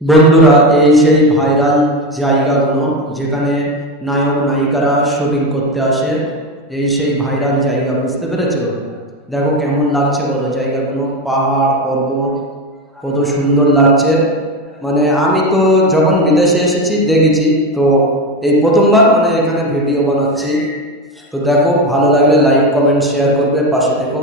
বন্ধুরা, এই সেই ভাইরাল জায়গাগুলো যেখানে নায়ক, নায়িকারা শুটিং করতে আসে, এই সেই ভাইরাল জায়গা, বুঝতে পেরেছ? দেখো কেমন লাগছে বলো জায়গাগুলো, পাহাড়, পর্বত, কত সুন্দর লাগছে। মানে আমি তো যখন বিদেশে এসেছি, দেখেছি, তো এই প্রথমবার মানে এখানে ভিডিও বানাচ্ছি। তো দেখো, ভালো লাগলে লাইক কমেন্ট শেয়ার করবে, পাশে দেখো